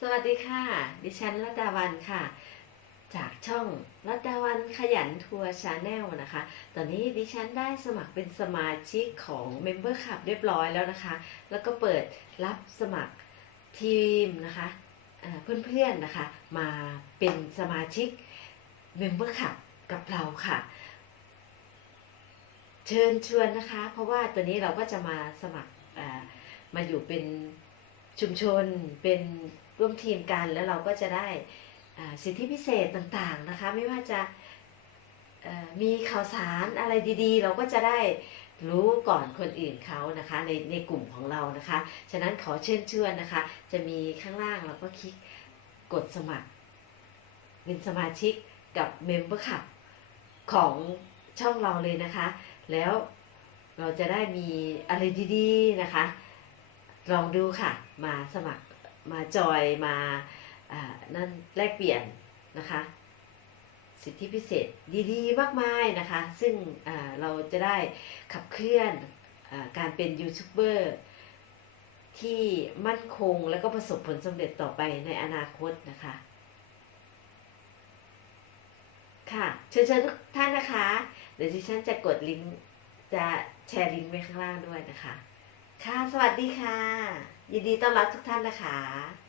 สวัสดีค่ะ ดิฉันรัตดาวันค่ะ จากช่องรัตดาวันขยันทัวร์ชาแนลนะคะ ตอนนี้ดิฉันได้สมัครเป็นสมาชิกของ Member Club เรียบร้อยแล้วนะคะ แล้วก็เปิดรับสมัครทีมนะคะเพื่อนๆนะคะ มาเป็นสมาชิก Member Club กับเราค่ะ เชิญชวนนะคะ เพราะว่าตัวนี้เราก็จะมาสมัครมาอยู่เป็น ชุมชนเป็นร่วมทีมกันแล้วเราก็จะได้สิทธิพิเศษต่างๆนะคะ ไม่ว่าจะมีข่าวสารอะไรดีๆ เราก็จะได้รู้ก่อนคนอื่นเขานะคะในในกลุ่มของเรานะคะ ฉะนั้นขอเชิญชวนนะคะ จะมีข้างล่างเราก็คลิกกดสมัคร เป็นสมาชิกกับเมมเบอร์คับของช่องเราเลยนะคะ แล้วเราจะได้มีอะไรดีๆนะคะ ลองดูค่ะ มาสมัครมาจอยมาานั่นแลกเปลี่ยนนะคะ สิทธิพิเศษดีๆ มากมายนะคะ ซึ่งเราจะได้ขับเคลื่อนอาการเป็นยูทูบเบอร์ที่มั่นคงและก็ประสบผลสำเร็จต่อไปในอนาคตนะคะ ค่ะเชิญเชิญทุกท่านนะคะ เดี๋ยวดิฉันจะกดลิงก์จะแชร์ลิงก์ไว้ข้างล่างด้วยนะคะ ค่ะ สวัสดีค่ะ ยินดีต้อนรับทุกท่านนะคะ